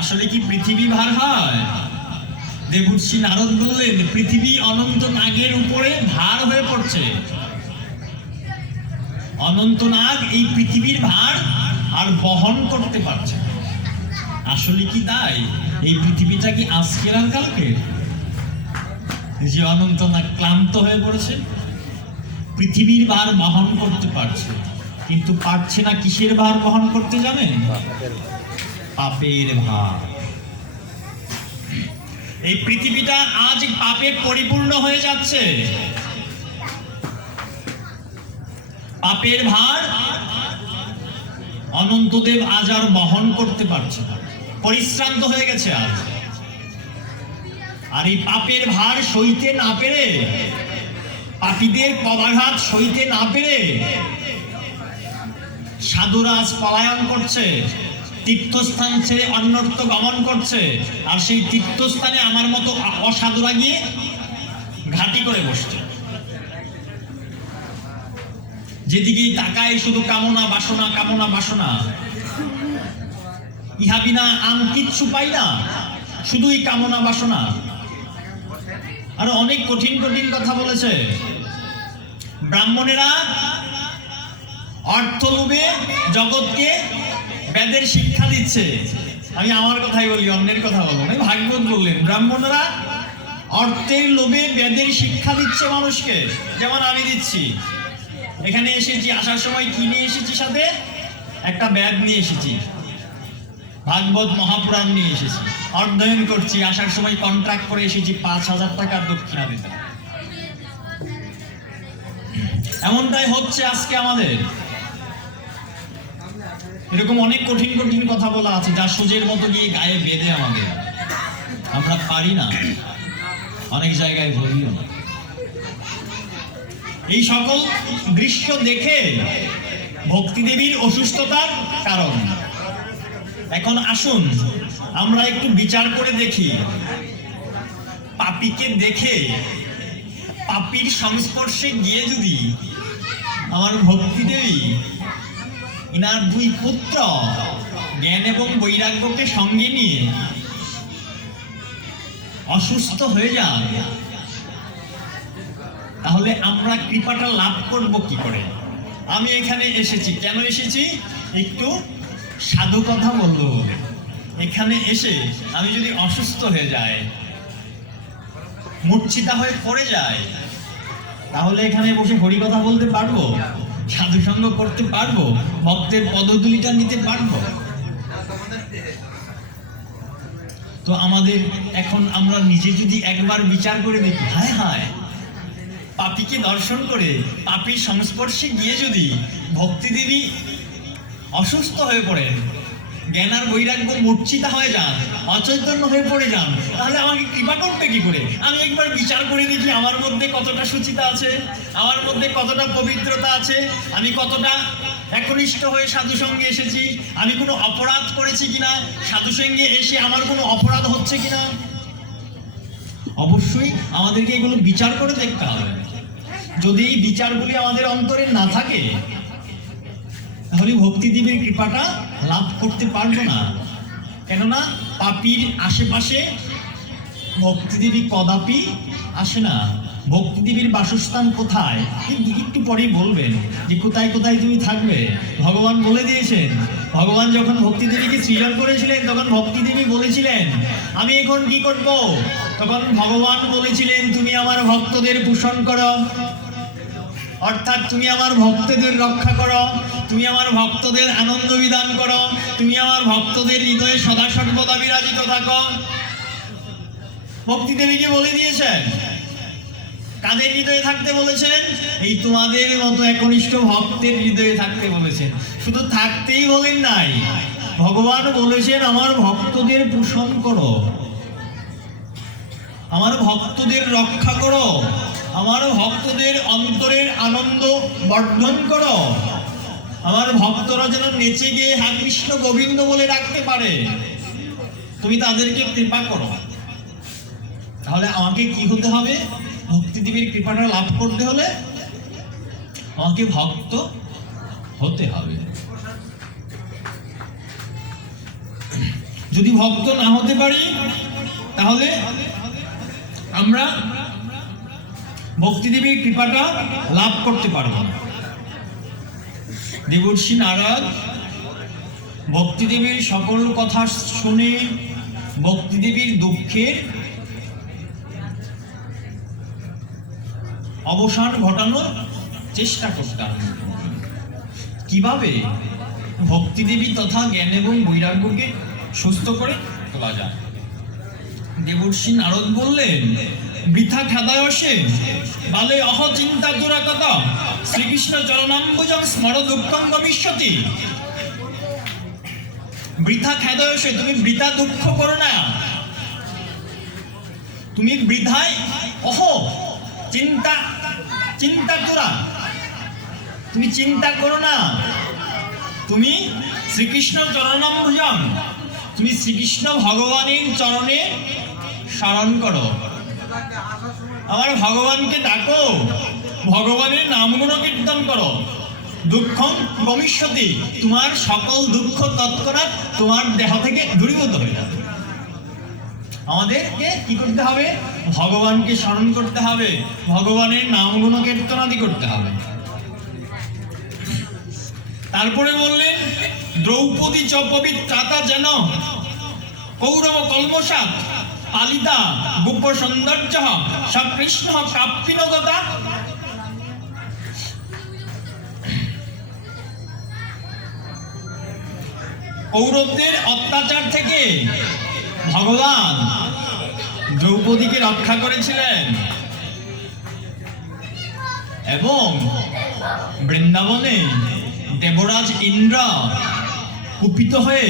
আসলে কি পৃথিবী ভার হয়? দেবর্ষি নারদ বললেন পৃথিবী অনন্ত নাগের উপরে ভার হয়ে পড়ছে। অনন্ত নাগ এই পৃথিবীর ভার আর বহন করতে পারছে। আসলে কি তাই? এই পৃথিবীটা কি আজকের আর কালকের? যে অনন্ত নাগ ক্লান্ত হয়ে পড়েছে, পৃথিবীর ভার বহন করতে পারছে, কিন্তু পারছে না কিসের ভার বহন করতে জানেন? পাপের ভার। এই পৃথিবীটা আজ পাপে পরিপূর্ণ হয়ে যাচ্ছে। পাপের ভার অনন্তদেব আজ আর বহন করতে পারছে না, পরিশ্রান্ত হয়ে গেছে আজ। আর এই পাপের ভার সইতে না পেরে, পাপীদের পদাঘাত সইতে না পেরে সাধুরা আজ পলায়ন করছে, তীর্থস্থান ছেড়ে অন্যত্র গমন করছে। আর সেই তীর্থস্থানে আমার মতো অসাধুরা গিয়ে ঘাঁটি করে বসছে। যেদিকেই তাকায় শুধু কামনা বাসনা, কামনা বাসনা। ইহা বিনা আম কিচ্ছু পাই না, শুধুই কামনা বাসনা। আর অনেক কঠিন কঠিন কথা বলেছে। ব্রাহ্মণেরা অর্থ লোভে জগৎকে বেদের শিক্ষা দিচ্ছে। আমি আমার কথাই বলি, অন্যের কথা বলবো না। ভাগবত বললেন ব্রাহ্মণরা অর্থের লোভে বেদের শিক্ষা দিচ্ছে মানুষকে, যেমন আমি দিচ্ছি। এখানে এসেছি, আসার সময় কি নিয়ে এসেছি? সাথে একটা বেদ নিয়ে এসেছি, ভাগবত মহাপুরাণ নিয়ে এসেছি, অধ্যয়ন করছি। আসার সময় কন্ট্রাক্ট করে এসেছি ৫,০০০ টাকার দক্ষিণা দিতে। এমনটাই হচ্ছে আজকে আমাদের। এরকম অনেক কঠিন কঠিন কথা বলা আছে যা সুজের মতো গিয়ে গায়ে বেঁধে আমাদের। আমরা পারি না, অনেক জায়গায় বলিও না। এই সকল দৃশ্য দেখে ভক্তিদেবীর অসুস্থতার কারণ। এখন আসুন আমরা একটু বিচার করে দেখি, পাপীকে দেখে, পাপীর সংস্পর্শে গিয়ে যদি আমার ভক্তিদেবী ইনার দুই পুত্র জ্ঞান এবং বৈরাগ্যকে সঙ্গে নিয়ে অসুস্থ হয়ে যান, তাহলে আমরা কৃপাটা লাভ করব কি করে? আমি এখানে এসেছি, কেন এসেছি? একটু সাধু কথা বলবো বলে। এখানে এসে আমি যদি অসুস্থ হয়ে যাই, মূর্ছিতা হয়ে পড়ে যায়, তাহলে এখানে বসে হরি কথা বলতে পারবো? সাধু সঙ্গ করতে পারবো? ভক্তের পদধূলিটা নিতে পারবো? তো আমাদের এখন আমরা নিজে যদি একবার বিচার করে দেখি, হায় হায়, পাপীকে দর্শন করে, পাপীর সংস্পর্শে গিয়ে যদি ভক্তিদেবী অসুস্থ হয়ে পড়েন, জ্ঞান আর বৈরাগ্য মূর্ছিতা হয়ে যান, অচৈতন্য হয়ে পড়ে যান, তাহলে আমাকে কৃপা করবে কি করে? আমি একবার বিচার করে দেখি আমার মধ্যে কতটা সুচিতা আছে, আমার মধ্যে কতটা পবিত্রতা আছে, আমি কতটা একনিষ্ঠ হয়ে সাধু সঙ্গে এসেছি, আমি কোনো অপরাধ করেছি কিনা, সাধু সঙ্গে এসে আমার কোনো অপরাধ হচ্ছে কিনা। অবশ্যই আমাদেরকে এগুলো বিচার করে দেখতে হবে। যদি এই বিচারগুলি আমাদের অন্তরে না থাকে, তাহলে ভক্তিদেবীর কৃপাটা লাভ করতে পারবো না। কেননা পাপীর আশেপাশে ভক্তিদেবী কদাপি আসে না। ভক্তিদেবীর বাসস্থান কোথায় একটু পরেই বলবেন যে কোথায় কোথায় তুমি থাকবে। ভগবান বলে দিয়েছেন। ভগবান যখন ভক্তিদেবীকে সৃজন করেছিলেন তখন ভক্তিদেবী বলেছিলেন আমি এখন কি করব? তখন ভগবান বলেছিলেন তুমি আমার ভক্তদের পোষণ করো, অর্থাৎ তুমি আমার ভক্তদের রক্ষা করো, তুমি আমার ভক্তদের আনন্দ বিধান করো, তুমি আমার ভক্তদের হৃদয়ে সদা সর্বদা বিরাজিত থাকো। ভক্তিদেবীকে বলে দিয়েছেন। কাদের হৃদয়ে থাকতে বলেছেন? এই তোমাদের মতো একনিষ্ঠ ভক্তের হৃদয়ে থাকতে বলেছেন। শুধু থাকতেই বলেন নাই, ভগবান বলেছেন আমার ভক্তদের পোষণ করো, আমার ভক্তদের রক্ষা করো, আমার ভক্তদের অন্তরের আনন্দ বর্ধন করো, আমার ভক্তরা যেন নেচে গিয়ে হ্যাঁ কৃষ্ণ গোবিন্দ বলে ডাকতে পারে, তুমি তাদেরকে কৃপা করো। তাহলে আমাকে কি হতে হবে? ভক্তিদেবীর কৃপাটা লাভ করতে হলে আমাকে ভক্ত হতে হবে। যদি ভক্ত না হতে পারি তাহলে আমরা ভক্তিদেবীর কৃপাটা লাভ করতে পারব না। দেবর্ষি নারদ ভক্তিদেবীর সকল কথা শুনে ভক্তিদেবীর দুঃখের অবসান ঘটানোর চেষ্টা করতাম। কিভাবে ভক্তিদেবী তথা জ্ঞান এবং বৈরাগ্যকে সুস্থ করে তোলা যায়। দেবর্ষি নারদ বললেন, বৃথা খেদায়সে বালে অহ চিন্তা তোরা কথা শ্রীকৃষ্ণ চরণাম্বুজং স্মর দুঃখং গমিষ্যতি। বৃথা খেদায়সে, তুমি বৃথা দুঃখ করো না, তুমি বৃথায় অহ চিন্তা চিন্তা তোরা, তুমি চিন্তা করো না, তুমি শ্রীকৃষ্ণ চরণাম্বুজং, তুমি শ্রীকৃষ্ণ ভগবানের চরণে স্মরণ করো, আমার ভগবানকে ডাকো, ভগবানের নামগুণ কীর্তন করো, দুঃখং গমিষ্যতি, তোমার সকল দুঃখ তৎক্ষণাৎ তোমার দেহ থেকে দূরীভূত হয়ে যাবে। আমাদেরকে কি করতে হবে? ভগবানকে স্মরণ করতে হবে, ভগবানের নামগুণ কীর্তনাদি করতে হবে। তারপরে বললেন, দ্রৌপদী চ পবিত্রাতা যেন কৌরব কল্মষাৎ পালিতা গোপ সৌন্দর্য সকৃষ্ণ কাপ্পিনগতা। কৌরবদের অত্যাচার থেকে ভগবান দ্রৌপদীকে রক্ষা করেছিলেন এবং বৃন্দাবনে দেবরাজ ইন্দ্র কুপিত হয়ে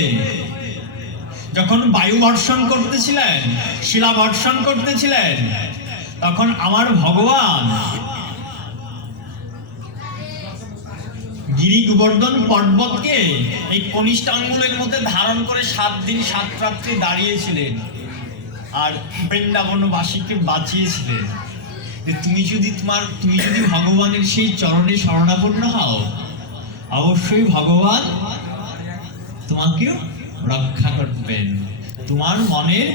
যখন বায়ু বর্ষণ করতেছিলেন, শিলা বর্ষণ করতেছিলেন, তখন আমার ভগবান গিরি গোবর্ধন পর্বতকে এই কনিষ্ঠ আঙ্গুলের মধ্যে ধারণ করে 7 দিন 7 রাত্রি দাঁড়িয়েছিলেন আর বৃন্দাবনবাসীকে বাঁচিয়েছিলেন। তুমি যদি ভগবানের সেই চরণে শরণাপন্ন হও, অবশ্যই ভগবান তোমাকেও রক্ষা করবেন, তোমার মনের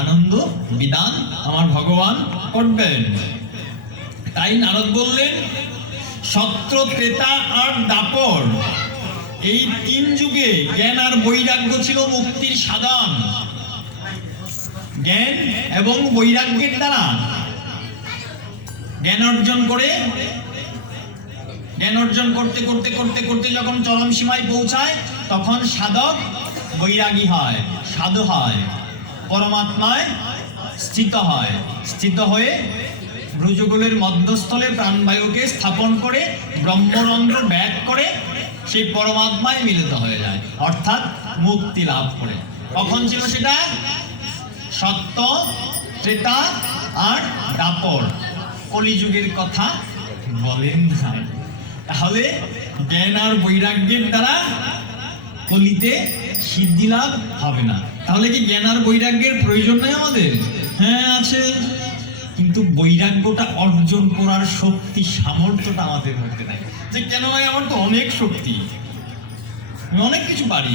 আনন্দ বিধান আমার ভগবান করবেন। তাই নারদ বললেন, সত্য ত্রেতা আর দাপর এই 3 যুগে জ্ঞান আর বৈরাগ্য ছিল মুক্তির সাধন। জ্ঞান এবং বৈরাগ্যের দ্বারা জ্ঞান অর্জন করতে করতে করতে করতে যখন চরম সীমায় পৌঁছায়, তখন সাধক বৈরাগী হয়, সাধু হয়, পরমাত্মায় স্থিত হয়ে ব্রজগুলের মধ্যস্থলে প্রাণবায়ুকে স্থাপন করে ব্রহ্মরন্ধ্র ব্যাগ করে সেই পরমাত্মায় মিলিত হয়ে যায়, অর্থাৎ মুক্তি লাভ করে। কখন ছিল সেটা? সত্য, ত্রেতা আর দাপর, কলিযুগের কথা বলেন নাই। তাহলে জ্ঞান আর বৈরাগ্যের দ্বারা কলিতে সিদ্ধি লাভ হবে না। তাহলে কি জ্ঞান আর বৈরাগ্যের প্রয়োজন নেই আমাদের? হ্যাঁ আছে, কিন্তু বৈরাগ্যটা অর্জন করার শক্তি সামর্থ্যটা আমাদের মধ্যে নাই। যে কেন ভাই, আমার তো অনেক শক্তি, আমি অনেক কিছু পারি,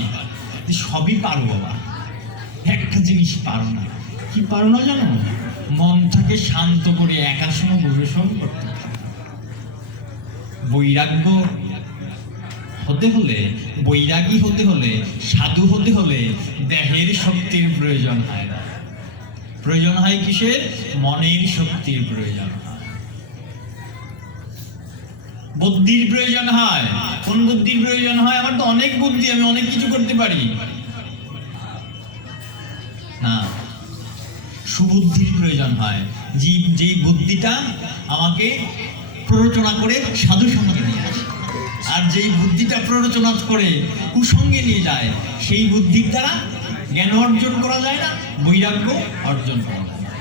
সবই পারো বাবা, একটা জিনিস পারো না। কি পারো না জানো? মনটাকে শান্ত করে একাসনে পরিবেশন করতে। বৈরাগ্য হতে হলে, বৈরাগী হতে হলে, সাধু হতে হলে দেহের শক্তির প্রয়োজন হয় না। প্রয়োজন হয় কিসের? মনের শক্তির প্রয়োজন হয়, বুদ্ধির প্রয়োজন হয়। কোন বুদ্ধির প্রয়োজন হয়? আমার তো অনেক বুদ্ধি, আমি অনেক কিছু করতে পারি না, সুবুদ্ধির প্রয়োজন হয়। যেই বুদ্ধিটা আমাকে প্ররোচনা করে সাধু সঙ্গে নিয়ে আসে, আর যেই বুদ্ধিটা প্ররোচনা করে কুসঙ্গে নিয়ে যায়, সেই বুদ্ধির দ্বারা জ্ঞান অর্জন করা যায় না, বৈরাগ্য অর্জন করা যায় না।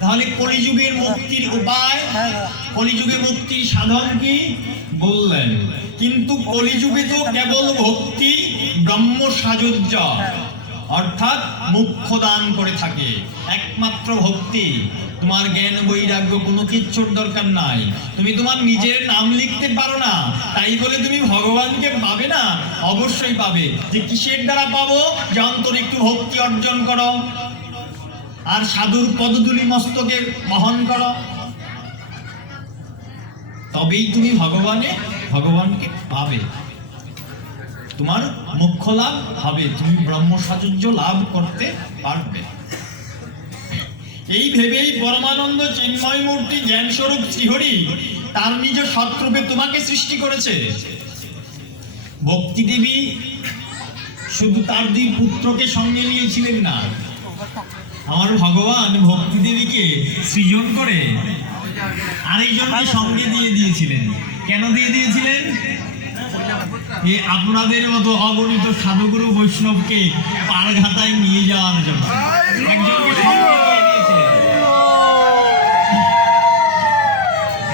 তাহলে কলিযুগের মুক্তির উপায়, কলিযুগে মুক্তির সাধন কি বললেন? কিন্তু কলিযুগে তো কেবল ভক্তি ব্রহ্ম সাজুজ্য, অর্থাৎ মুখ্য দান করে থাকে। একমাত্র ভক্তি। তোমার জ্ঞান বৈরাগ্য কোনো কিচ্ছুর দরকার নাই। তুমি তোমার নিজের নাম লিখতে পারো না, তাই বলে তুমি ভগবানকে পাবে না? অবশ্যই পাবে। যে কিসের দ্বারা পাবো? যে অন্তরে একটু ভক্তি অর্জন করো আর সাধুর পদধূলি মস্তকে বহন করো, তবেই তুমি ভগবানকে পাবে। তোমার মোক্ষ লাভ হবে, তুমি ব্রহ্ম সাযুজ্য লাভ করতে পারবে। এই ভেবেই পরমানন্দ চিন্ময় মূর্তি জ্ঞান স্বরূপ শ্রীহরি তার নিজ সৎরূপে তোমাকে সৃষ্টি করেছে। ভক্তি দেবী শুধু তার দুই পুত্রকে সঙ্গে নিয়েছিলেন না, আমার ভগবান ভক্তি দেবীকে সৃজন করে আরেকজনকে সঙ্গে দিয়ে দিয়েছিলেন। কেন দিয়ে দিয়েছিলেন? আপনাদের মতো অগণিত সাধুগুরু বৈষ্ণবকে পারঘাটায় নিয়ে যাওয়ার জন্য একজনকে সঙ্গে দিয়ে দিয়েছিলেন।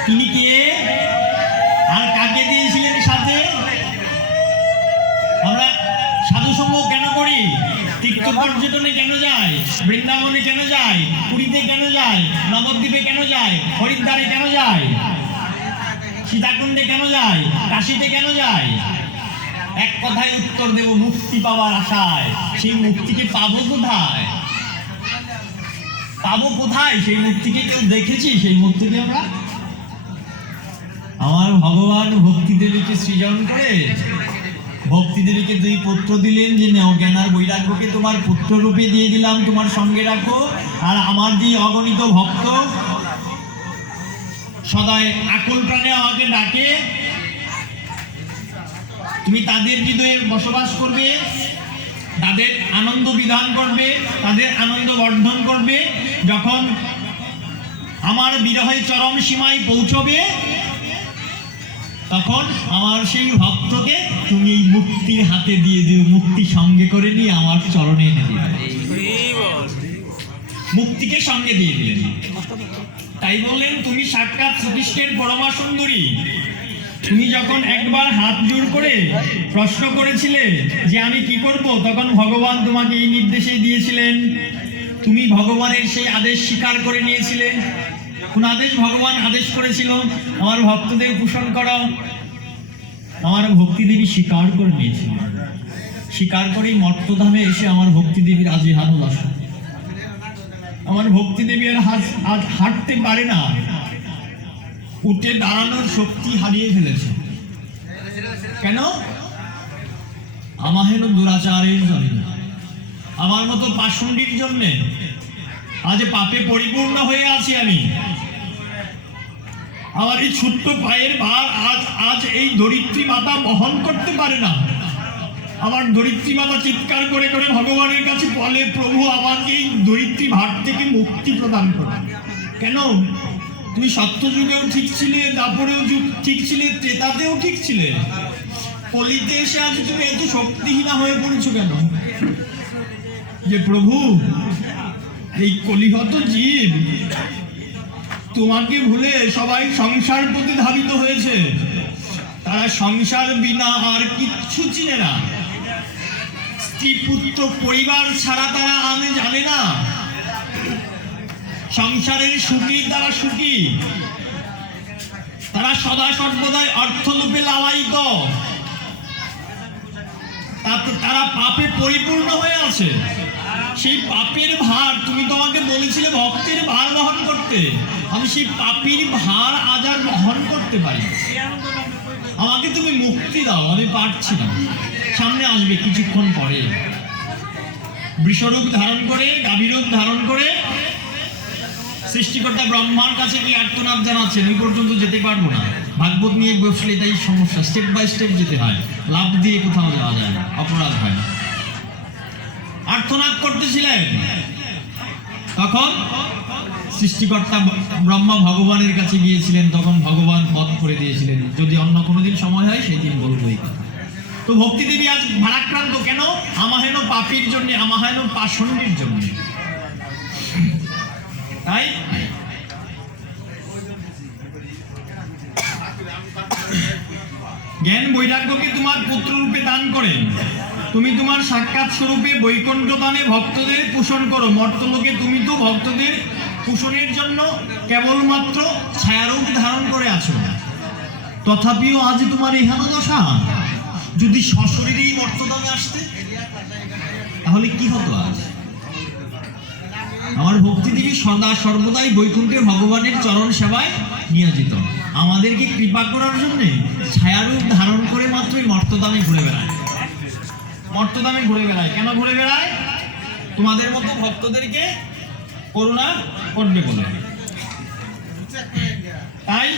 তিনি কে আর কাকে দিয়েছিলেন সাথে? আমরা সাধু সঙ্গ কেন করি? তীর্থ পর্যটনে কেন যায়? বৃন্দাবনে কেন যায়? পুরীতে কেন যায়? নবদ্বীপে কেন যায়? হরিদ্বারে কেন যায়? সীতাকুণ্ডে কেন যায়? কাশীতে কেন যায়? এক কথায় উত্তর দেব, মুক্তি পাওয়ার আশায়। সেই মুক্তিকে পাবো কোথায়? পাবো কোথায়? সেই মুক্তিকে কেউ দেখেছি? সেই মুক্তিকে আমরা, আমার ভগবান ভক্তি দেবীকে সৃজন করে ভক্তি দেবীকে দুই পুত্র দিলেন, যে নেও জ্ঞান আর বৈরাগ্যকে তোমার পুত্র রূপে দিয়ে দিলাম, তোমার সঙ্গে রাখো। আর আমার যে অগণিত ভক্ত সদাই আকুল প্রাণে আমাকে ডাকে, তুমি তাদের হৃদয়ে বসবাস করবে, তাদের আনন্দ বিধান করবে, তাদের আনন্দ বর্ধন করবে। যখন আমার বিরহে চরম সীমায় পৌঁছবে, তখন আমার সেই ভক্তকে তুমি এই মুক্তির হাতে দিয়ে দিও, মুক্তি সঙ্গে করে নিয়ে আমার চরণে এনে দিবে। মুক্তিকে সঙ্গে দিয়ে দিলেন। তাই বললেন, তুমি সাক্ষাৎ শ্রীকৃষ্ণের পরমা সুন্দরী। তুমি যখন একবার হাত জোড় করে প্রশ্ন করেছিলে যে আমি কি করব, তখন ভগবান তোমাকে এই নির্দেশই দিয়েছিলেন। তুমি ভগবানের সেই আদেশ স্বীকার করে নিয়েছিলে। কোন আদেশ? ভগবান আদেশ করেছিল আমার ভক্তদের পোষণ করা। আমার ভক্তি দেবী স্বীকার করে নিয়েছিল। স্বীকার করেই মর্তধামে এসে আমার ভক্তি দেবীর আজ হানো দশা। আমার ভক্তি দেবী আর আজ হাঁটতে পারে না, উঠে দাঁড়ানোর শক্তি হারিয়ে ফেলেছে। কেন? আমাহেন দুরাচারের জন্য, আমার মতো পাষণ্ডীর জন্যে। আজ পাপে পরিপূর্ণ হয়ে আছি আমি। আমার এই ছোট্ট পায়ের ভার আজ এই ধরিত্রী মাতা বহন করতে পারে না। আমার ধরিত্রী মাতা চিৎকার করে করে ভগবানের কাছে বলে, প্রভু আমাকে এই ধরিত্রী ভার থেকে মুক্তি প্রদান করো। কেন? তুমি সত্যযুগেও ঠিক ছিলে, দাপরেও ঠিক ছিলে, ত্রেতাতেও ঠিক ছিলে, কলিতে এসে আজ তুমি এত শক্তিহীনা হয়ে পড়েছো কেন? যে প্রভু, এই কলিহত জীব তোমাকে ভুলে সবাই সংসার প্রতি ধাবিত হয়েছে। তারা সংসার বিনা আর কিচ্ছু চিনে না। স্ত্রী পুত্র পরিবার ছাড়া তারা আমি জানে না। সংসারের সুখী তারা সুখী, তারা সদা সর্বদাই অর্থলোভে লালায়িত। তারা পাপে পরিপূর্ণ হয়ে আছে। সেই পাপের ভার, তুমি তোমাকে বলেছিলে ভক্তের ভার বহন করতে, আমি সেই পাপের ভার আজ আর বহন করতে পারি। আমাকে তুমি মুক্তি দাও, আমি পারছি না। সামনে আসবে কিছুক্ষণ পরে, বৃষরূপ ধারণ করে, গাভীরূপ ধারণ করে সৃষ্টিকর্তা ব্রহ্মার কাছে কি আর্তনাদ জানাচ্ছেন। এই পর্যন্ত যেতে পারবো না। ভাগবত নিয়ে বসলে এটাই সমস্যা, স্টেপ বাই স্টেপ যেতে হয়, লাভ দিয়ে কোথাও যাওয়া যায় না, অপরাধ হয় না। আর্তনাদ করতেছিলেন, তখন সৃষ্টিকর্তা ব্রহ্মা ভগবানের কাছে গিয়েছিলেন। তখন ভগবান পথ করে দিয়েছিলেন, যদি অন্য কোনোদিন সময় হয় সেই দিন বলবো এই কথা। তো ভক্তি দেবী আজ ভারাক্রান্ত কেন? আমাহেন পাপীর জন্য, আমাহেন পাষণ্ডীর জন্য। তাই জ্ঞান বৈরাগ্যকে তোমার পুত্র রূপে দান করেন। তুমি তোমার সাক্ষাৎ স্বরূপে বৈকুণ্ঠধামে ভক্তদের পোষণ করো। মর্তলোকে তুমি তো ভক্তদের পোষণের জন্য কেবলমাত্র ছায়ারূপ ধারণ করে আছো। তথাপিও আজ তোমার এহেন দশা। যদি সশরীরেই মর্তধামে আসতে তাহলে কি হতো? আজ আমার ভক্তিদেবী সদা সর্বদাই বৈকুণ্ঠে ভগবানের চরণ সেবায় নিয়োজিত। আমাদেরকে কৃপা করার জন্য ছায়ারূপ ধারণ করে মাত্রই মর্তধামে ঘুরে বেড়ায়। মর্তধামে ঘুরে বেড়ায় কেন ঘুরে বেড়ায়? তোমাদের মতো ভক্তদেরকে করুণা করবে বলে। তাই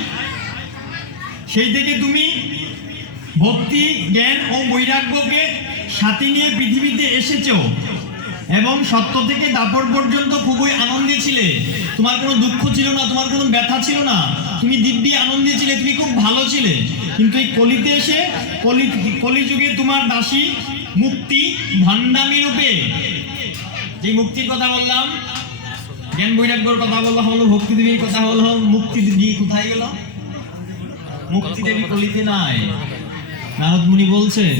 সেই থেকে তুমি ভক্তি, জ্ঞান ও বৈরাগ্যকে সাথে নিয়ে পৃথিবীতে এসেছো এবং সত্য থেকে দাপর পর্যন্ত খুবই আনন্দে ছিলে। তোমার কোনো দুঃখ ছিল না, তোমার কোনো ব্যথা ছিল না, তুমি দিব্যি আনন্দে ছিলে, তুমি খুব ভালো ছিলে। কিন্তু এই কলিতে এসে কলিযুগে তোমার দাসী মুক্তি ভণ্ডামি রূপে, যে মুক্তির কথা বললাম, জ্ঞান বৈরাগ্যর কথা বলা হলো, ভক্তি দেবীর কথা হলো, মুক্তি দেবী কোথায় গেল? মুক্তি দেবী কলিতে নাই। নারদ মুনি বলছেন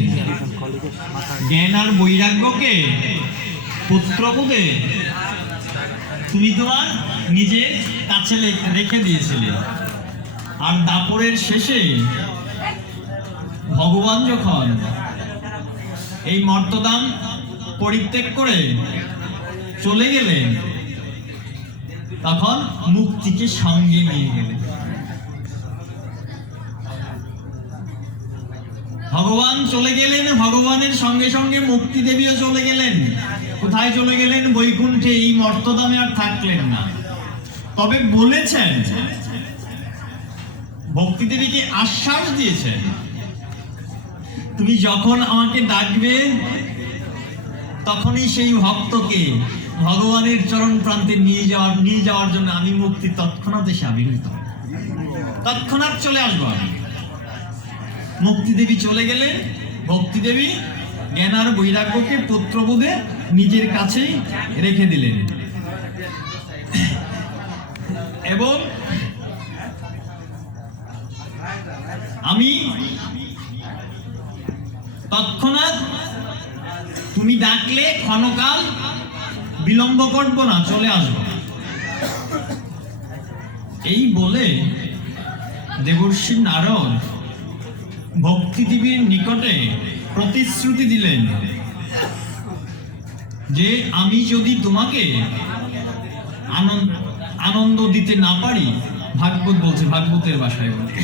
জ্ঞান আর বৈরাগ্যকে পুত্রবোধে তুমি তোমার নিজের কাছে রেখে দিয়েছিলে। আর দাপরের শেষে ভগবান যখন এই মর্তধাম পরিত্যাগ করে চলে গেলেন তখন মুক্তিকে সঙ্গে নিয়ে গেলেন। ভগবান চলে গেলেন, ভগবানের সঙ্গে সঙ্গে মুক্তি দেবীও চলে গেলেন। কোথায় চলে গেলেন? বৈকুণ্ঠে। এই মর্তধামে আর থাকলেন না। তবে বলেছেন, ভক্তি দেবীকে আশ্বাস দিয়েছেন, তুমি যখন আমাকে ডাকবে তখনই সেই ভক্তকে ভগবানের চরণ প্রান্তে নিয়ে যাওয়ার জন্য আমি মুক্তি তৎক্ষণাৎ এসে আবির্ভূত, তৎক্ষণাৎ চলে আসবো আমি। মুক্তি দেবী চলে গেলেন। ভক্তি দেবী জ্ঞান আর বৈরাগ্যকে পুত্রবোধে নিজের কাছেই রেখে দিলেন এবং আমি তৎক্ষণাৎ তুমি ডাকলে ক্ষণকাল বিলম্ব করবো না, চলে আসবো। এই বলে দেবর্ষি নারদ ভক্তি দেবীর নিকটে প্রতিশ্রুতি দিলেন যে আমি যদি তোমাকে আনন্দ দিতে না পারি, ভাগবত বলছে, ভাগবতের ভাষায় বলছে,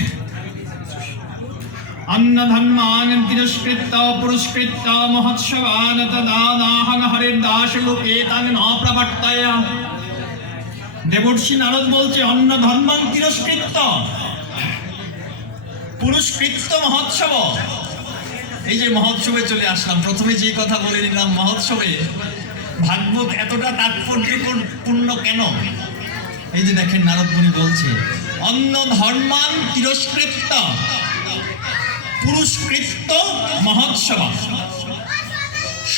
অন্ন ধর্মান তিরস্কৃত্য পুরস্কৃত্য মহোৎসবান তদানাহং হরির দাস লোকে তাং ন প্রবর্তয়। দেবর্ষি নারদ বলছে অন্ন ধর্মান তিরস্কৃত্য পুরস্কৃত্য মহোৎসব। এই যে মহোৎসবে চলে আসলাম, প্রথমে যে কথা বলে নিলাম, মহোৎসবে ভাগবত এতটা তাৎপর্যপূর্ণ কেন? এই যে দেখেন নারদ মুনি বলছে অন্ন ধর্মান তিরস্কৃত্য পুরস্কৃত্য মহোৎসব।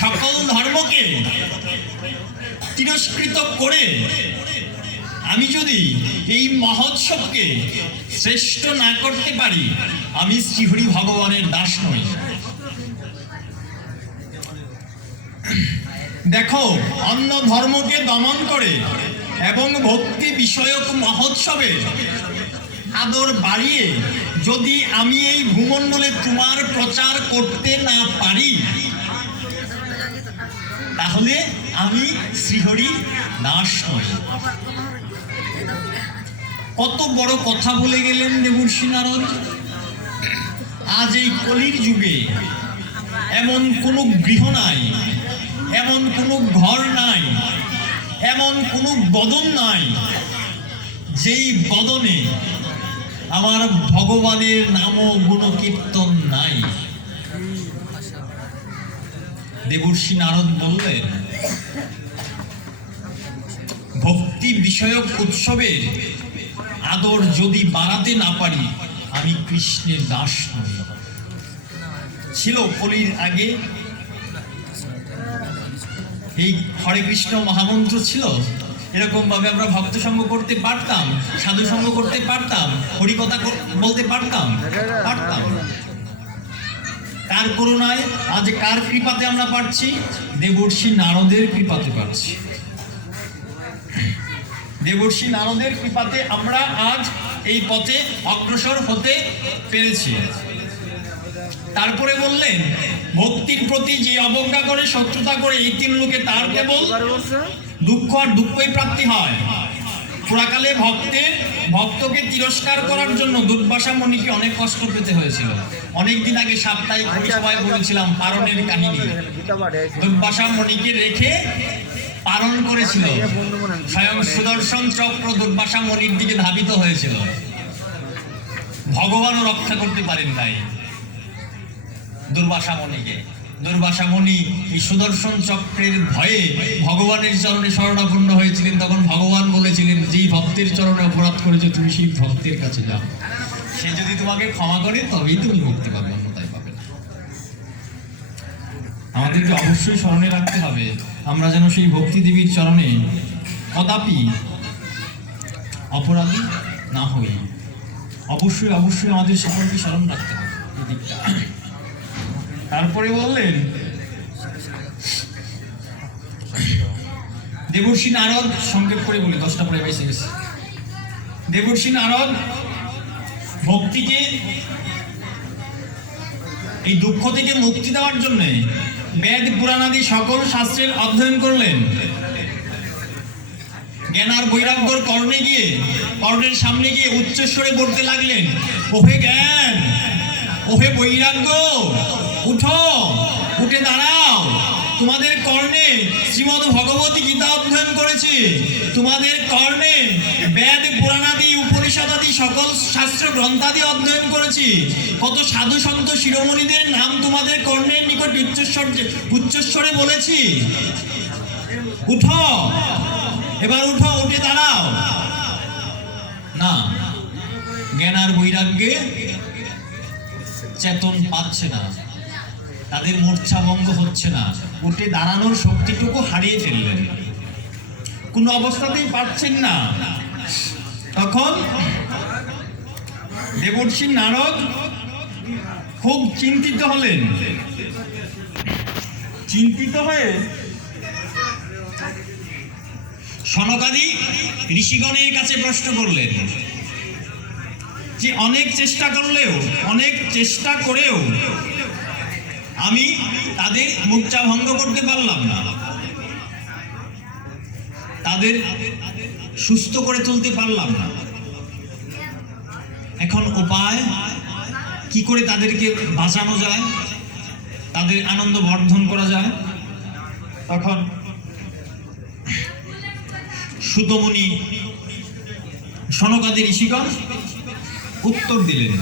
সকল ধর্মকে তিরস্কৃত করে আমি যদি এই মহোৎসবকে শ্রেষ্ঠ না করতে পারি, আমি শ্রীহরি ভগবানের দাস নই। দেখো, অন্য ধর্মকে দমন করে এবং ভক্তি বিষয়ক মহোৎসবে আদর বাড়িয়ে যদি আমি এই ভূমণ্ডলে তোমার প্রচার করতে না পারি, তাহলে আমি শ্রীহরি দাস নই। কত বড় কথা বলে গেলেন দেবর্ষি নারদ। আজ এই কলির যুগে এমন কোনো গৃহ নাই, এমন কোনো ঘর নাই, এমন কোনো বদন নাই যেই বদনে আমার ভগবানের নাম ও গুণ কীর্তন নাই। দেবর্ষি নারদ বললেন ভক্তি বিষয়ক উৎসবের আদর যদি বাড়াতে না পারি, আমি কৃষ্ণের দাস নই। ছিল কলির আগে এই হরে কৃষ্ণ মহামন্ত্র ছিল, এরকম ভাবে আমরা ভক্ত সঙ্গ করতে পারতাম, সাধু সঙ্গ করতে পারতাম, হরি কথা বলতে পারতাম। কার করুণায়, আজ কার কৃপাতে আমরা পাচ্ছি? দেবর্ষি নারদের কৃপাতে পাচ্ছি। দেবর্ষি নারদের কৃপাতে আমরা আজ এই পথে অগ্রসর হতে পেরেছি। তারপরে বললেন, ভক্তির প্রতি যে অবজ্ঞা করে, শত্রুতা করে, এই তিন লোকে তার কেবল দুঃখ আর দুঃখই প্রাপ্তি হয়। পুরাকালে ভক্তকে তিরস্কার করার জন্য দুর্বাসা মুনিকে অনেক কষ্ট পেতে হয়েছিল। অনেকদিন আগে সাপ্তাহিক সভায় বলেছিলাম পারণের কাহিনী। দুর্বাসা মুনিকে রেখে পারণ করেছিল। স্বয়ং সুদর্শন চক্র দুর্বাসা মুনির দিকে ধাবিত হয়েছিল, ভগবানও রক্ষা করতে পারেন নাই দুর্বাসা মুনিকে। দুর্বাসা মুনি এই সুদর্শন চক্রের ভয়ে ভগবানের চরণে শরণাপন্ন হয়েছিলেন। তখন ভগবান বলেছিলেন, যেই ভক্তের চরণে অপরাধ করেছে তুমি সেই ভক্তের কাছে যাও, সে যদি তোমাকে ক্ষমা করে তবেই তুমি মুক্তি পাবে, অন্যথায় পাবে না। আমাদেরকে অবশ্যই স্মরণে রাখতে হবে আমরা যেন সেই ভক্তি দেবীর চরণে কদাপি অপরাধী না হই। অবশ্যই অবশ্যই আমাদের সকলকে স্মরণ রাখতে হবে এই দিকটা। তারপরে বললেন, দেবর্ষি নারদ, সংক্ষেপ করে বলি, 10টা পরে বেঁচে গেছে। দেবর্ষি নারদ ভক্তিকে এই দুঃখ থেকে মুক্তি দেওয়ার জন্য বেদ পুরাণাদি সকল শাস্ত্রের অধ্যয়ন করলেন। জ্ঞান আর বৈরাগ্যর কর্ণে গিয়ে, কর্ণের সামনে গিয়ে উচ্চস্বরে বলতে লাগলেন, ওহে জ্ঞান, ওহে বৈরাগ্য, উঠো, উঠে দাঁড়াও। তোমাদের কর্ণে শ্রীমদ্ ভগবতী গীতা অধ্যয়ন করেছি, তোমাদের কর্ণে বেদ পুরাণাদি উপনিষদাদি সকল শাস্ত্র গ্রন্থাদি অধ্যয়ন করেছি। কত সাধু সন্ত শিরোমণিদের নাম তোমাদের কর্ণের নিকট উচ্চস্বরে বলেছি। উঠো, এবার উঠো, উঠে দাঁড়াও। না, জ্ঞান আর বৈরাগ্যে চেতন পাচ্ছে না, তাদের মূর্ছাভঙ্গ হচ্ছে না, উঠে দাঁড়ানোর শক্তিটুকু হারিয়ে ফেললেন, কোনো অবস্থাতেই পাচ্ছেন না। তখন দেবর্ষি নারদ খুব চিন্তিত হলেন। চিন্তিত হয়ে সনকাদি ঋষিগণের কাছে প্রশ্ন করলেন যে, অনেক চেষ্টা করেও আমি তাদের মূর্ছা ভঙ্গ করতে পারলাম না, তাদের সুস্থ করে তুলতে পারলাম না। এখন উপায় কি করে তাদেরকে বাঁচানো যায়, তাদের আনন্দ বর্ধন করা যায়? তখন সুতমুনি সনকাদি ঋষিগণ উত্তর দিলেন,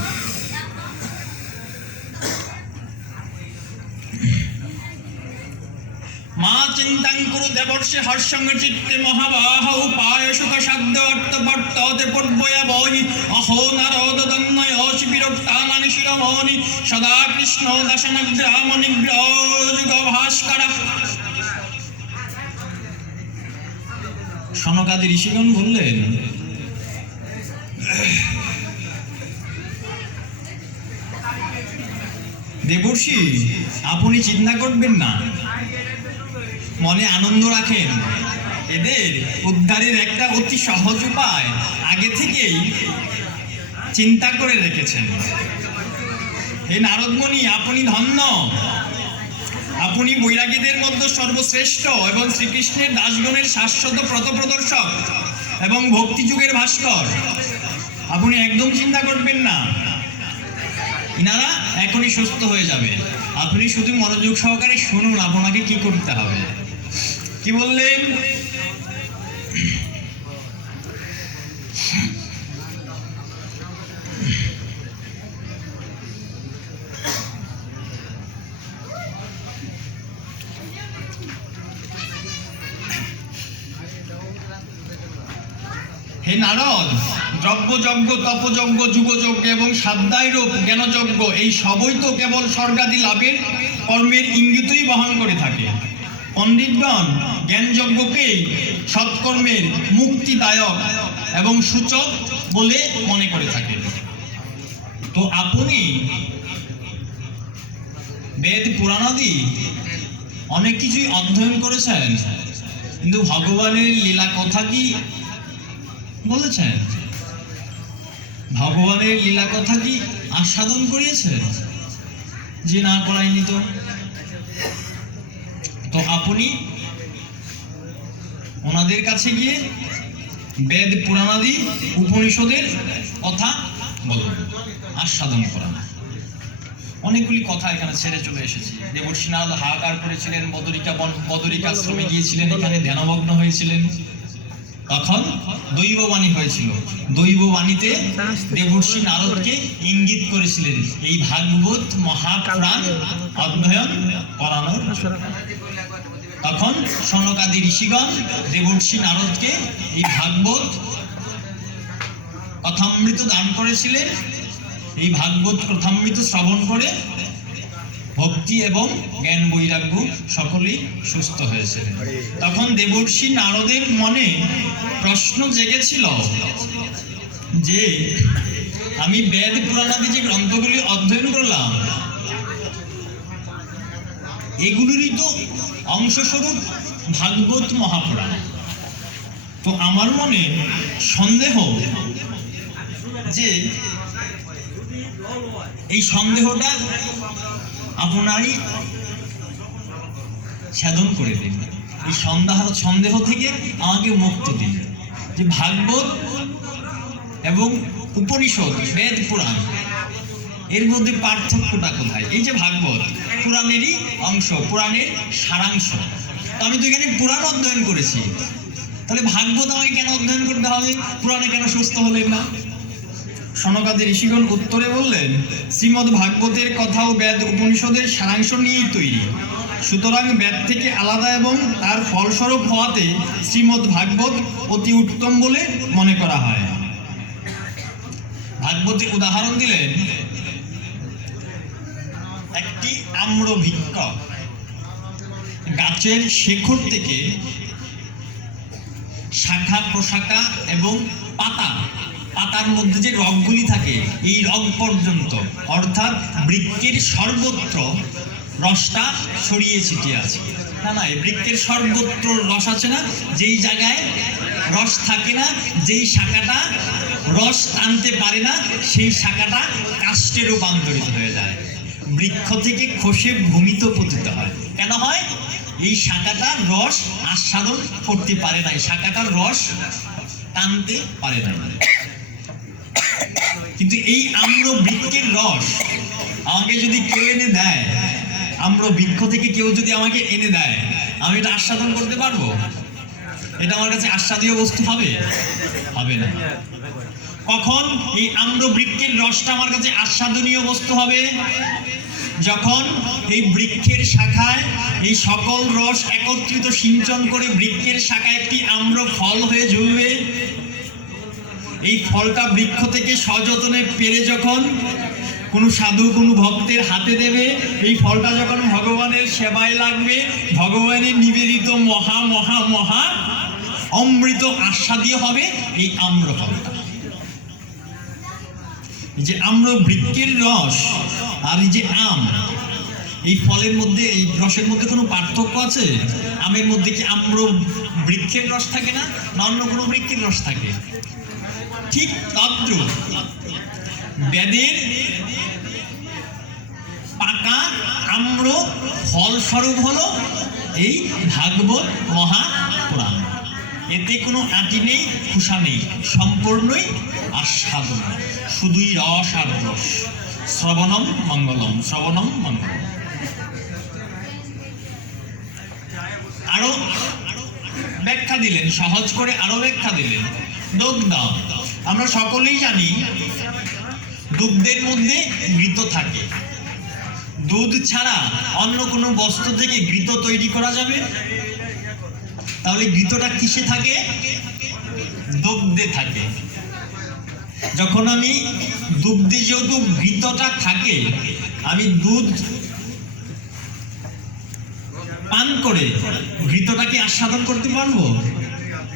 মা চিন্তাং কুরু দেবর্ষি হর্ষং চিত্তে মহাবাহ উপায় সুখ সাধ্য অর্থবর্ততে পূর্বয়া বহি অহো নারদ তন্ময়সি বিরক্তানানি শিরোমণি সদা কৃষ্ণ দাসনগ্রাম নিগ্রহ ভাস্কর। সনকাদি ঋষিগণ বললেন, দেবর্ষি আপনি চিন্তা করবেন না, মনে আনন্দ রাখেন, এদের উদ্ধারের একটা অতি সহজ উপায় আগে থেকেই চিন্তা করে রেখেছেন। হে নারদমণি, আপনি ধন্য, আপনি বৈরাগীদের মধ্যে সর্বশ্রেষ্ঠ এবং শ্রীকৃষ্ণের দাসগণের শাশ্বত পথপ্রদর্শক এবং ভক্তিযুগের ভাস্কর। আপনি একদম চিন্তা করবেন না, ইনারা এখনই সুস্থ হয়ে যাবে। আপনি শুধু মনোযোগ সহকারে শুনুন আপনাকে কি করতে হবে। কি বললেন? হে নারদ, দ্রব্যযজ্ঞ, তপযজ্ঞ, যুগযজ্ঞ এবং সাধ্যায়রূপ জ্ঞানযজ্ঞ এই সবই তো কেবল স্বর্গাদি লাভের কর্মের ইঙ্গিতই বহন করে থাকে। পণ্ডিতগণ জ্ঞানযজ্ঞকেই সৎকর্মের মুক্তিদায়ক এবং সূচক বলে মনে করে থাকে। তো আপনি বেদ পুরাণাদি অনেক কিছুই অধ্যয়ন করেছেন, কিন্তু ভগবানের লীলা কথা কি বলেছেন? ভগবানের লীলা কথা কি আস্বাদন করিয়েছেন? যে না করায়নি। তো আপনি ওনাদের কাছে গিয়ে বেদ পুরাণাদি উপনিষদের কথা বলুন, আস্বাদন করান। অনেকগুলি কথা এখানে ছেড়ে চলে এসেছি। দেবর্ষি নারদ হাহাকার করেছিলেন, বদরিকাশ্রমে গিয়েছিলেন, এখানে ধ্যানমগ্ন হয়েছিলেন। তখন দৈববাণী হয়েছিল। দৈববাণীতে দেবর্ষি নারদকে ইঙ্গিত করেছিলেন এই ভাগবত মহাপুরাণ অধ্যয়ন করানোর। তখন সনকাদি ঋষিগণ দেবর্ষি নারদকে এই ভাগবত কথামৃত দান করেছিলেন। এই ভাগবত কথামৃত শ্রবণ করে ভক্তি এবং জ্ঞান বৈরাগ্য সকলেই সুস্থ হয়েছিলেন। তখন দেবর্ষি নারদের মনে প্রশ্ন জেগেছিল যে আমি বেদ পুরাণাদি যে গ্রন্থগুলি অধ্যয়ন করলাম, এগুলোরই তো অংশস্বরূপ ভাগবত মহাপুরাণ। তো আমার মনে সন্দেহ যে এই সন্দেহটা আপনারই ছেদন করে দিন। এই সন্দেহ থেকে আমাকে মুক্ত দিন যে ভাগবত এবং উপনিষদ বেদ পুরাণ এর মধ্যে পার্থক্যটা কোথায়? এই যে ভাগবত পুরাণেরই অংশ, পুরাণের সারাংশ। তো আমি তো এখানে পুরাণ অধ্যয়ন করেছি, তাহলে ভাগবত আমাকে কেন অধ্যয়ন করতে হবে? পুরাণে কেন সুস্থ হলেন না? সনকাদি ঋষিগণ উত্তরে বললেন, শ্রীমদ্ ভাগবতের কথা ও বেদ উপনিষদের সারাংশ নিয়েই তৈরি, সুতরাং বেদ থেকে আলাদা এবং তার ফলস্বরূপ হওয়াতে শ্রীমদ্ ভাগবত অতি উত্তম বলে মনে করা হয়। ভাগবতী উদাহরণ দিলেন একটি আম্রবৃক্ষ, গাছের শেকড় থেকে শাখা প্রশাখা এবং পাতার মধ্যে যে রগগুলি থাকে, এই রগ পর্যন্ত, অর্থাৎ বৃক্ষের সর্বত্র রসটা ছড়িয়ে ছিটিয়ে আছে। না, এই বৃক্ষের সর্বত্র রস আছে না? যেই জায়গায় রস থাকে না, যেই শাখাটা রস টানতে পারে না, সেই শাখাটা কাষ্ঠে রূপান্তরিত হয়ে যায়। বৃক্ষ থেকে খসে ভূমিতে পতিত হয়। কেন হয়? এই শাখাটা রস আস্বাদন করতে পারে না, শাখাটার রস টানতে পারে না। কিন্তু এই আম্র বৃক্ষের রস আমাকে যদি কেউ এনে দেয়, আম্র বৃক্ষ থেকে কেউ যদি আমাকে এনে দেয়, আমি এটা আস্বাদন করতে পারবো? এটা আমার কাছে আস্বাদীয় বস্তু হবে? হবে না। কখন এই আম্র বৃক্ষের রসটা আমার কাছে আস্বাদনীয় বস্তু হবে? যখন এই বৃক্ষের শাখায় এই সকল রস একত্রিত সিঞ্চন করে বৃক্ষের শাখায় একটি আম্র ফল হয়ে ঝুলবে। এই ফলটা বৃক্ষ থেকে সযত্নে পেরে যখন কোনো সাধু কোনো ভক্তের হাতে দেবে, এই ফলটা যখন ভগবানের সেবায় লাগবে, ভগবানের নিবেদিত মহা মহা মহা অমৃত আস্বাদীয় হবে এই আম্র ফলটা। এই যে আম্র বৃক্ষের রস আর এই যে আম, এই ফলের মধ্যে, এই রসের মধ্যে কোনো পার্থক্য আছে? আমের মধ্যে কি আম্র বৃক্ষের রস থাকে না, অন্য কোনো বৃক্ষের রস থাকে? ঠিক তদ্রূপ বেদের পাকা আম্র ফলস্বরূপ হলো এই ভাগবত মহাপুরাণ। এতে কোনো আঁটি নেই, খোসা নেই, সম্পূর্ণই আস্বাদন, শুধুই রস আর রস। শ্রবণম মঙ্গলম, শ্রবণম মঙ্গলম। আরো ব্যাখ্যা দিলেন, সহজ করে আরো ব্যাখ্যা দিলেন। দুগ্ধ, আমরা সকলেই জানি দুগ্ধের মধ্যে ঘৃত থাকে। দুধ ছাড়া অন্য কোনো বস্তু থেকে ঘৃত তৈরি করা যাবে? তাহলে ঘৃতটা কিসে থাকে? দুগ্ধে থাকে। যখন আমি দুগ্ধে যেহেতু ঘৃতটা থাকে, আমি দুধ পান করে ঘৃতটাকে আস্বাদন করতে পারবো?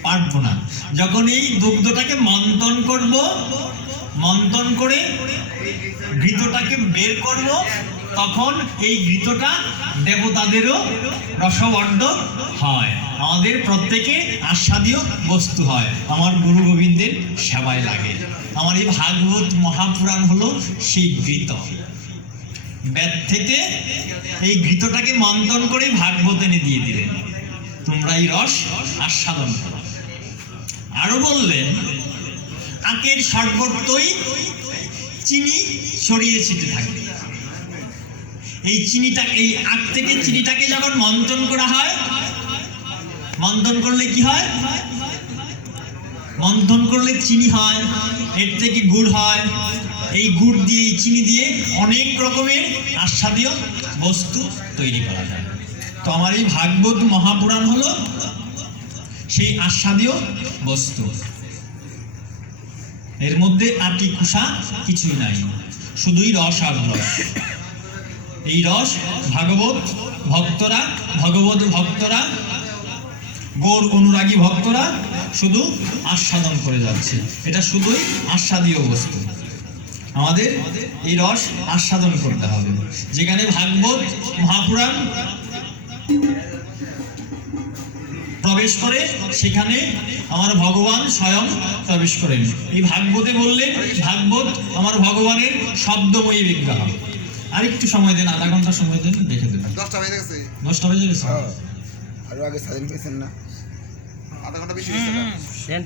পারবো না। যখন এই দুগ্ধটাকে মন্থন করব, মন্থন করে ঘৃতটাকে বের করব, তখন এই ঘৃতটা দেবতাদেরও রসবর্ধক হয়, আমাদের প্রত্যেকে আস্বাদীয় বস্তু হয়, আমার গুরু গোবিন্দের সেবায় লাগে। আমার এই ভাগবত মহাপুরাণ হলো সেই ঘৃত। বেদ থেকে এই ঘৃতটাকে মন্থন করে ভাগবত এনে দিয়ে দিলেন, তোমরা এই রস আস্বাদন করো। আরো বললেন, আখের সর্বত্রই চিনি ছড়িয়ে ছিটে থাকে। এই চিনিটা, এই আখ থেকে চিনিটাকে যখন মন্থন করা হয়, মন্থন করলে কি হয়? মন্থন করলে চিনি হয়, এর থেকে গুড় হয়। এই গুড় দিয়ে, এই চিনি দিয়ে অনেক রকমের আস্বাদীয় বস্তু তৈরি করা যায়। তো আমার এই ভাগবত মহাপুরাণ হলো সেই আস্বাদীয় বস্তু। এর মধ্যে আটি কুষা কিছুই নাই, শুধুই রস আর রস। এই রস ভাগবত ভক্তরা, ভগবত ভক্তরা, গৌর অনুরাগী ভক্তরা শুধু আস্বাদন করে যাচ্ছে। এটা শুধুই আস্বাদীয় বস্তু, আমাদের এই রস আস্বাদন করতে হবে। যেখানে ভাগবত মহাপুরাণ প্রবেশ করে, সেখানে আমার ভগবান স্বয়ং প্রবেশ করেন। এই ভাগবতে বললেন, ভাগবত আমার ভগবানের শব্দময়ী বিগ্রহ। আর একটু সময় দেন, আধা ঘন্টা সময় দেন, দেখে দেবেন। 10টা বেজে গেছে। 10টা বেজে গেছে। আর আগে স্বাধীন পেয়েছেন না, আধা ঘন্টা বেশি হয়েছে।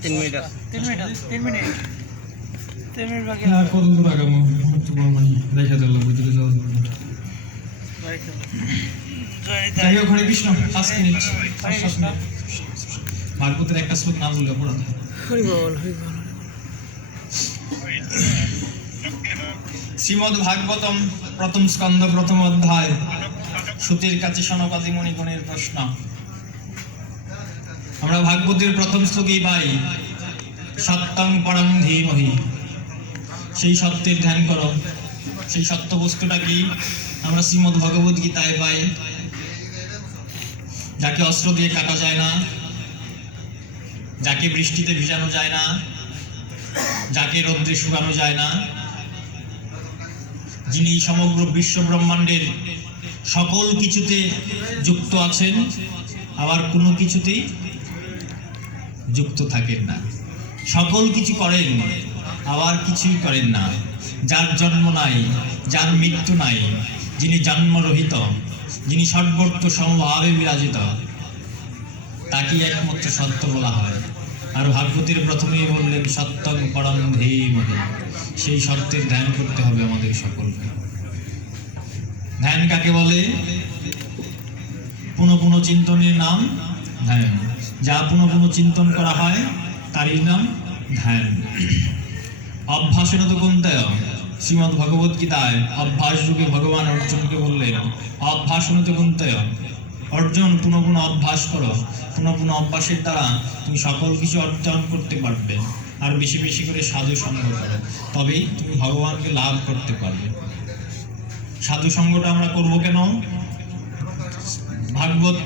3 মিনিট আছে। 3 মিনিট বাকি। আর কত দূর আগামো একটু বল, মানে দেখে দিল ভিতরে যাওয়া যাবে না। যাই হোক, হরে কৃষ্ণ। 5 minute, 5 minute. ভাগবতের একটা শ্লোক না বললে অপরাধ। হরি বল, হরি বল। শ্রীমদ্ ভাগবতম প্রথম স্কন্ধ প্রথম অধ্যায়। সুতের কাছে সনকাদি মণিগণের প্রশ্ন। আমরা ভাগবতের প্রথম শ্লোকেই পাই, সত্যং পরম ধীমহি। সেই সত্যের ধ্যান করো। সেই সত্য বস্তুটা কি? আমরা শ্রীমদ্ ভগবত গীতায় পাই, যাকে অস্ত্র দিয়ে কাটা যায় না, যাকে বৃষ্টিতে ভিজানো যায় না, যাকে রৌদ্রে শুকানো যায় না, যিনি সমগ্র বিশ্ব ব্রহ্মাণ্ডের সকল কিছুতে যুক্ত আছেন, আবার কোনো কিছুতেই যুক্ত থাকেন না, সকল কিছু করেন আবার কিছুই করেন না, যার জন্ম নাই, যার মৃত্যু নাই, যিনি জন্মরহিত, যিনি সর্বত্র সমভাবে বিরাজিত, তাকে একমাত্র সত্য বলা হয়। আর ভাগবতের প্রথমেই বললেন, সত্যং পরম ধীমহি। সেই সত্যের ধ্যান করতে হবে আমাদের সকলকে। ধ্যান কাকে বলে? পুনঃ পুনঃ চিন্তনের নাম ধ্যান। যা পুনঃ পুনঃ চিন্তন করা হয় তারই নাম ধ্যান। অভ্যাসেন তো গুণতেয়। শ্রীমদ্ ভগবত গীতায় অভ্যাস যুগে ভগবান অর্জুনকে বললেন, অভ্যাসেন তো গুণতেয়। অর্জুন, পুনঃ পুনঃ অভ্যাস করো। পুনঃ পুনঃ অভ্যাসের দ্বারা তুমি সকল কিছু অর্জন করতে পারবে। আর বেশি বেশি করে সাধু সঙ্গ করো, তবেই তুমি ভগবানকে লাভ করতে পারবে। সাধু সঙ্গটা আমরা করবো কেন? ভাগবত